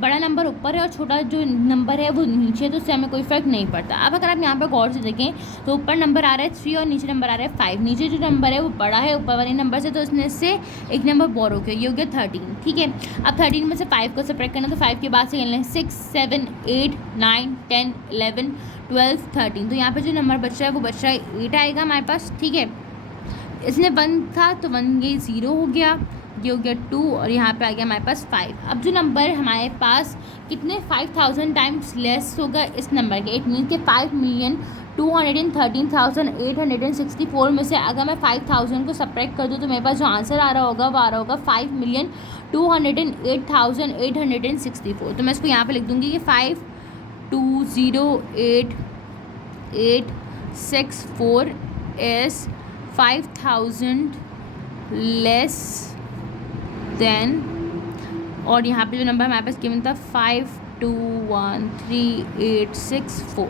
बड़ा नंबर ऊपर है और छोटा जो नंबर है वो नीचे है तो उससे हमें कोई फ़र्क नहीं पड़ता। अब अगर आप यहाँ पर गौर से देखें तो ऊपर नंबर आ रहा है 3 और नीचे नंबर आ रहा है 5। नीचे जो नंबर है वो बड़ा है ऊपर वाले नंबर से, तो उसने से एक नंबर बोरो किया, ये हो गया 13। ठीक है, अब 13 में से 5 को सब्ट्रैक्ट करना तो 5 के बाद से खेलना है 6 7 8 9 10 11 12 13। तो यहाँ पे जो नंबर बच रहा है वो बच रहा है 8 आएगा हमारे पास। ठीक है, इसने 1 था तो 1 ये 0 हो गया, ये हो गया 2 और यहाँ पे आ गया हमारे पास 5। अब जो नंबर हमारे पास कितने 5,000 टाइम्स लेस होगा इस नंबर के, इट मीन के 5,213,864 में से अगर मैं 5,000 को सब्ट्रैक्ट कर दूँ तो मेरे पास जो आंसर आ रहा होगा वो आ रहा होगा 5,208,864। तो मैं इसको यहाँ पे लिख दूँगी कि 5,208,864 इज़ 5,000 लेस देन, और यहाँ पे जो नंबर हमारे पास गिवन था 5,213,864।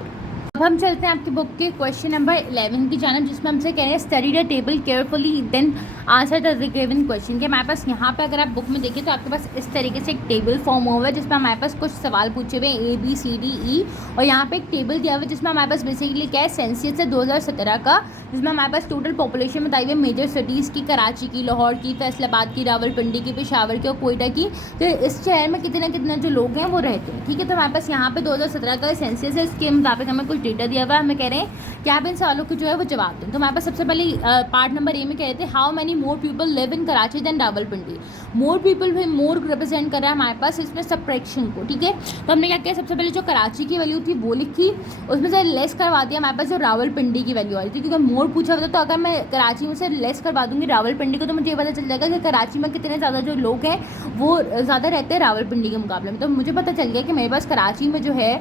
अब हम चलते हैं आपकी बुक के क्वेश्चन नंबर 11 की जानब, जिसमें हमसे कह रहे हैं study the table carefully then answer the given question. के हमारे पास यहाँ पे अगर आप बुक में देखें तो आपके पास इस तरीके से एक टेबल फॉर्म हुआ है जिसमें हमारे पास कुछ सवाल पूछे हुए हैं A B C D E, और यहाँ पे एक टेबल दिया हुआ है जिसमें हमारे पास बेसिकली क्या है, सेंसस है 2017 का, जिसमें हमारे पास टोटल पॉपुलेशन बताई हुई है मेजर सिटीज़ की, कराची की, लाहौर की, फैसलाबाद की, रावलपिंडी की, पेशावर की और कोयटा की। तो इस शहर में कितने कितने जो लोग हैं वो रहते हैं। ठीक है, तो हमारे पास यहाँ पे 2017 का सेंसस है, इसके मुताबिक हमें कुछ डेटा दिया हुआ है, हमें कह रहे हैं कि आप इन सवालों को जो है वो जवाब दें। तो हमारे पास सबसे पहले पार्ट नंबर ए में कह रहे थे how many more people live in Karachi than Rawalpindi. More people भी मोर रिप्रेजेंट कर रहा है हमारे पास इसमें सब्ट्रैक्शन को, ठीक है। तो हमने क्या किया, सबसे पहले जो कराची की वैल्यू थी वो लिखी, उसमें से लेस करवा दिया हमारे पास जो रावलपिंडी की वैल्यू आ रही थी, क्योंकि मोर पूछा हुआ था। तो अगर मैं कराची में से लेस करवा दूंगी रावलपिंडी को तो मुझे ये पता चल जाएगा कि कराची में कितने ज़्यादा जो लोग हैं वो ज़्यादा रहते हैं रावलपिंडी के मुकाबले में। तो मुझे पता चल गया कि मेरे पास कराची में जो है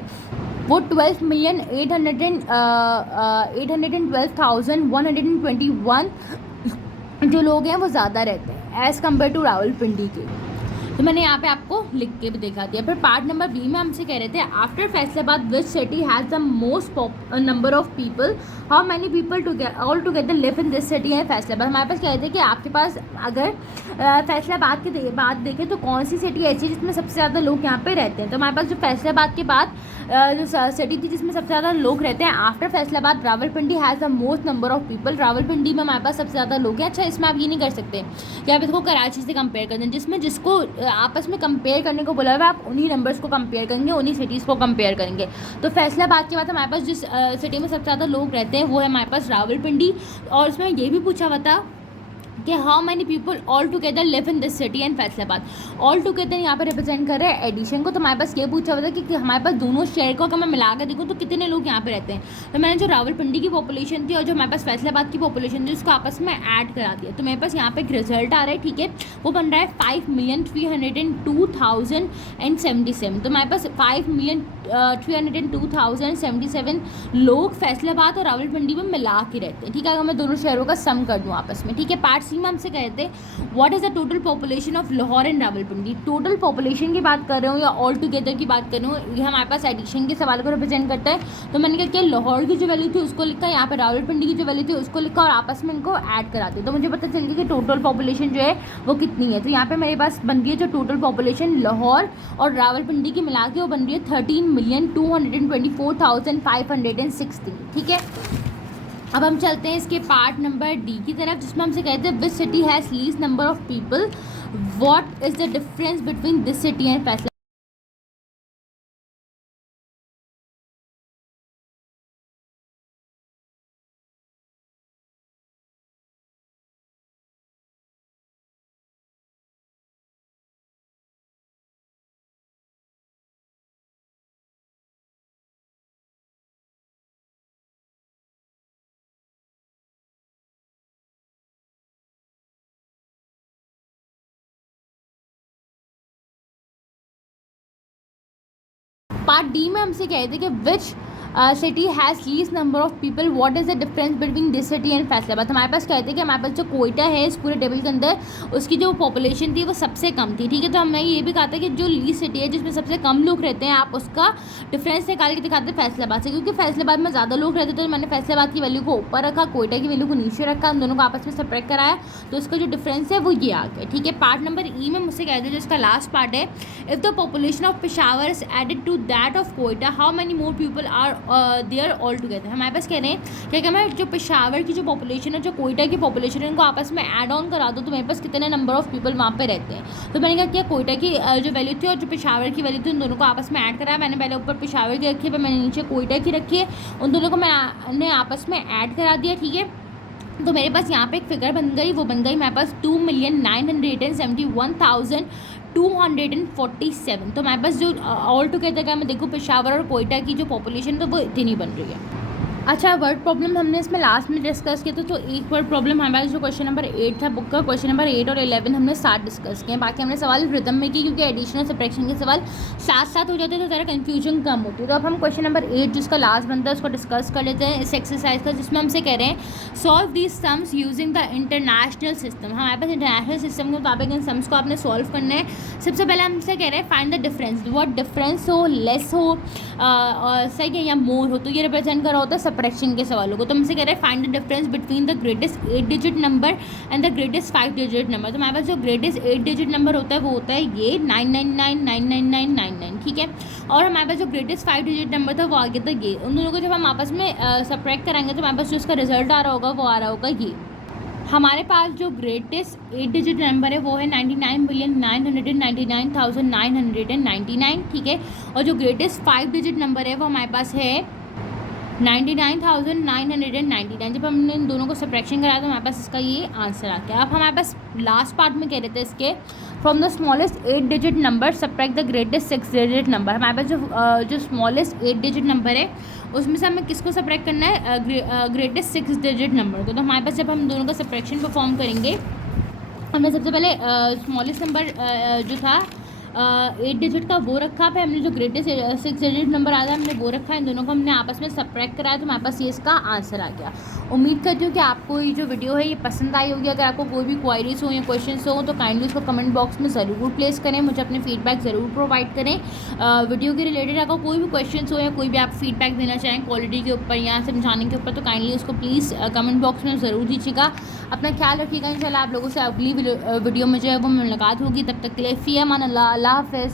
वो 12,812,121 जो लोग हैं वो ज़्यादा रहते हैं एज़ कम्पेयर टू रावलपिंडी के। तो मैंने यहाँ पे आपको लिख के भी दिखा दिया। फिर पार्ट नंबर बी में हमसे कह रहे थे after Faisalabad which city has the most number of people, how many people all together live in this city है फैसलाबाद। हमारे पास कह रहे थे कि आपके पास अगर फैसलाबाद के बाद देखें तो कौन सी सिटी ऐसी है जिसमें सबसे ज़्यादा लोग यहाँ पे रहते हैं। तो हमारे पास जो फैसलाबाद के बाद जो सिटी थी जिसमें सबसे ज़्यादा लोग रहते हैं after Faisalabad Rawalpindi has the most number of people. Rawalpindi में हमारे पास सबसे ज़्यादा लोग हैं। अच्छा, इसमें आप ये नहीं कर सकते कि आप इसको कराची से कंपेयर कर दें, जिसमें जिसको आपस में कंपेयर करने को बोला हुआ है आप उन्हीं नंबर्स को कंपेयर करेंगे, उन्हीं सिटीज़ को कंपेयर करेंगे। तो फैसलाबाद के बाद हमारे पास जिस सिटी में सबसे ज़्यादा लोग रहते हैं वो है हमारे पास रावलपिंडी। और उसमें ये भी पूछा हुआ था कि how many people all together live in this city and Faisalabad. All together यहाँ पर रिप्रेजेंट कर रहे हैं एडिशन को। तो हमारे पास ये पूछा हुआ था कि हमारे पास दोनों शहर को अगर मैं मिला कर देखूँ तो कितने लोग यहाँ पे रहते हैं। तो मैंने जो रावलपिंडी की पॉपुलेशन थी और जो हमारे पास फैसलाबाद की पॉपुलेशन थी उसको आपस में ऐड करा दिया। तो मेरे पास यहाँ पे एक रिजल्ट आ रहा है, ठीक है, वो बन रहा है 5,302,077। तो हमारे पास 5,302,077 लोग फैसलाबाद और रावलपिंडी में मिला के रहते हैं, ठीक है, अगर मैं दोनों शहरों का सम कर दूँ आपस में, ठीक है। पार्ट सी में हमसे कहते हैं what is the total population of Lahore and Rawalpindi. Total population की बात कर रहे हो या ऑल टुगेदर की बात कर रहे हो, ये हमारे पास एडिशन के सवाल को रिप्रेजेंट करता है। तो मैंने क्या किया, लाहौर की जो वैल्यू थी उसको लिखा, यहाँ पे रावलपिंडी की जो वैल्यू थी उसको लिखा और आपस में इनको ऐड करा दिया। तो मुझे पता चल गया कि टोटल पॉपुलेशन जो है वो कितनी है। तो यहाँ पे मेरे पास बन गई है जो टोटल पॉपुलेशन लाहौर और रावलपिंडी की मिला के वो बन रही है 13,224,516, ठीक है। अब हम चलते हैं इसके पार्ट नंबर डी की तरफ, जिसमें हमसे कहते हैं which city has least number of people, what is the difference between this city and फैसला। पार्ट डी में हमसे कहते हैं कि which city has least number of people, what is the difference between this city and Faisalabad. हमारे पास कहते हैं कि हमारे पास जो कोयटा है इस पूरे टेबल के अंदर उसकी जो पॉपुलेशन थी वो सबसे कम थी, ठीक है। तो हमने ये भी कहा था कि जो लीस्ट सिटी है जिसमें सबसे कम लोग रहते हैं आप उसका डिफरेंस निकाल के दिखाते हैं फैसलाबाद से, क्योंकि फैसलाबाद में ज़्यादा लोग रहते थे। तो मैंने फैसलाबाद की वैल्यू को ऊपर रखा, कोयटा की वैल्यू को नीचे रखा, उन दोनों को आपस में सब्ट्रैक्ट कराया, तो उसका जो डिफरेंस है वो ये आ गया, ठीक है। पार्ट नंबर ई में मुझसे कहते हैं जो इसका लास्ट पार्ट है, if the population of Peshawar is added to that of Quetta how many more people are there all together. हमारे पास कह रहे हैं कि अगर मैं जो पेशावर की जो पॉपुलेशन है जो कोयटा की पॉपुलेशन है उनको आपस में ऐड ऑन करा दो तो मेरे पास कितने नंबर ऑफ पीपल वहाँ पे रहते हैं। तो मैंने क्या किया, कोयटा की जो वैल्यू थी और जो पेशावर की वैल्यू थी उन दोनों को आपस में ऐड कराया। मैंने पहले ऊपर पेशावर की रखी है, फिर मैंने नीचे कोयटा की रखी है, उन दोनों को मैंने आपस में ऐड करा दिया, ठीक है। तो मेरे पास यहाँ पे एक फिगर बन गई, वो बन गई मेरे पास 2,971,247। तो मेरे पास जो ऑल टुगेदर का मैं देखूँ पेशावर और कोयटा की जो पॉपुलेशन तो वो इतनी बन रही है। अच्छा, वर्ड प्रॉब्लम हमने इसमें लास्ट में डिस्कस किया था, तो एक वर्ड प्रॉब्लम हमारे पास जो क्वेश्चन नंबर 8 था बुक का, क्वेश्चन नंबर 8 और 11 हमने साथ डिस्कस किए। बाकी हमने सवाल रिदम में किए क्योंकि एडिशनल सब्ट्रैक्शन के सवाल साथ साथ हो जाते हैं तो ज़रा कन्फ्यूजन कम होती है। तो अब हम क्वेश्चन नंबर 8 जिसका लास्ट बनता है उसको डिस्कस कर लेते हैं इस एक्सरसाइज का, जिसमें हमसे कह रहे हैं solve these sums using the international system. हमारे पास इंटरनेशनल सिस्टम के मुताबिक इन सम्स को आपने सॉल्व करना है। सबसे पहले हमसे कह रहे हैं find the difference, word difference हो, लेस हो, सही है, या मोर हो, तो ये रिप्रेजेंट कर रहा होता है सब्ट्रैक्शन के सवालों को। तो हमसे कह रहे हैं find the difference between the greatest 8 digit number and the greatest 5 digit number. तो हमारे पास जो ग्रेटेस्ट 8 डिजिट नंबर होता है वो होता है ये 9999999, ठीक है। और हमारे पास जो ग्रेटेस्ट 5 डिजिट नंबर था वो आगे था ये। उन दोनों को जब हम आपस में सब्ट्रैक्ट कराएंगे तो हमारे पास जो इसका रिजल्ट आ रहा होगा वो आ रहा होगा ये। हमारे पास जो ग्रेटेस्ट 8 डिजिट नंबर है वो है 99,999,999, ठीक है। और जो ग्रेटेस्ट 5 डिजिट नंबर है वो हमारे पास है 99,999। जब हमने इन दोनों को सब्ट्रैक्शन कराया तो हमारे पास इसका ये आंसर आ गया। अब हमारे पास लास्ट पार्ट में कह रहे थे इसके from the smallest 8 digit number subtract the greatest 6 digit number. हमारे पास जो स्मॉलेस्ट 8 डिजिट नंबर है उसमें से हमें किसको सब्ट्रैक्ट करना है, ग्रेटेस्ट 6 डिजिट नंबर को। तो हमारे पास जब हम दोनों का सब्ट्रैक्शन परफॉर्म करेंगे, हमने सबसे पहले स्मॉलेस्ट नंबर जो था 8 डिजिट का वो रखा, फिर हमने जो ग्रेटेस्ट 6 डिजिट नंबर आया था हमने वो रखा, इन दोनों को हमने आपस में सब्ट्रैक्ट कराया तो हमारे पास ये इसका आंसर आ गया। उम्मीद करती हूँ कि आपको ये जो वीडियो है ये पसंद आई होगी। अगर आपको कोई भी क्वायरीज हो या क्वेश्चंस हो तो काइंडली उसको कमेंट बॉक्स में ज़रूर प्लेस करें, मुझे अपने फीडबैक ज़रूर प्रोवाइड करें। वीडियो के रिलेटेड अगर कोई भी क्वेश्चंस हो या कोई भी आप फीडबैक देना चाहें क्वालिटी के ऊपर या समझाने के ऊपर तो काइंडली उसको प्लीज़ कमेंट बॉक्स में ज़रूर दीजिएगा। अपना ख्याल रखिएगा। इंशाल्लाह आप लोगों से अगली वीडियो में जो है वो मुलाकात होगी। तब तक के लिए फ़ी अमान अल्लाह, अल्लाह हाफ़िज़।